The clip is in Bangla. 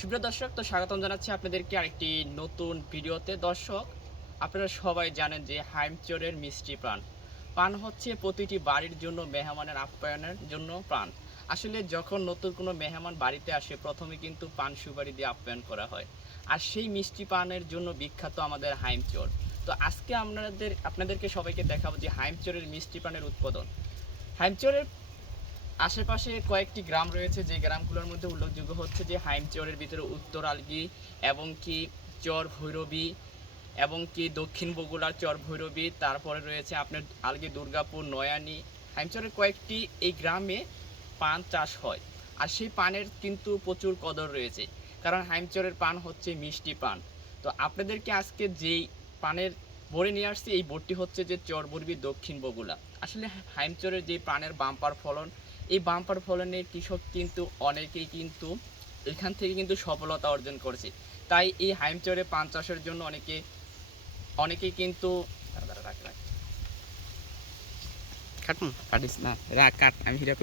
সুপ্রিয় দর্শক, তো স্বাগতম জানাচ্ছি আপনাদেরকে আরেকটি নতুন ভিডিওতে। দর্শক, আপনারা সবাই জানেন যে হাইমচরের মিষ্টি প্রাণ। পান হচ্ছে প্রতিটি বাড়ির জন্য মেহমানের আপ্যায়নের জন্য প্রাণ। আসলে যখন নতুন কোনো মেহমান বাড়িতে আসে, প্রথমে কিন্তু পান সুপারি দিয়ে আপ্যায়ন করা হয়। আর সেই মিষ্টি পানের জন্য বিখ্যাত আমাদের হাইমচর তো আজকে আপনাদের, আপনাদেরকে সবাইকে দেখাবো যে হাইমচরের মিষ্টি পানের উৎপাদন। হাইমচরের আশেপাশে কয়েকটি গ্রাম রয়েছে, যে গ্রামগুলোর মধ্যে উল্লেখযোগ্য হচ্ছে যে হাইমচরের ভিতরে উত্তর আলগি এবং কি চর ভৈরবী এবং কি দক্ষিণ বগুড়ার চর ভৈরবী, তারপরে রয়েছে আপনার আলগি, দুর্গাপুর, নয়ানি। হাইমচরের কয়েকটি এই গ্রামে পান চাষ হয় আর সেই পানের কিন্তু প্রচুর কদর রয়েছে, কারণ হাইমচরের পান হচ্ছে মিষ্টি পান। তো আপনাদেরকে আজকে যেই পানের বড়ি নিয়ে আসছি, এই বোটটি হচ্ছে যে চরবর্বী দক্ষিণ বগুলা আসলে হাইমচরের যে পানের বাম্পার ফলন এই বাম্পার ফলনে কৃষক কিন্তু অনেকেই কিন্তু এখান থেকে কিন্তু সফলতা অর্জন করেছে তাই এই হাইমচরে পান চাষের জন্য অনেকে অনেকে কিন্তু। কাটুন কাটিস না রাখ কাট আমি হিরা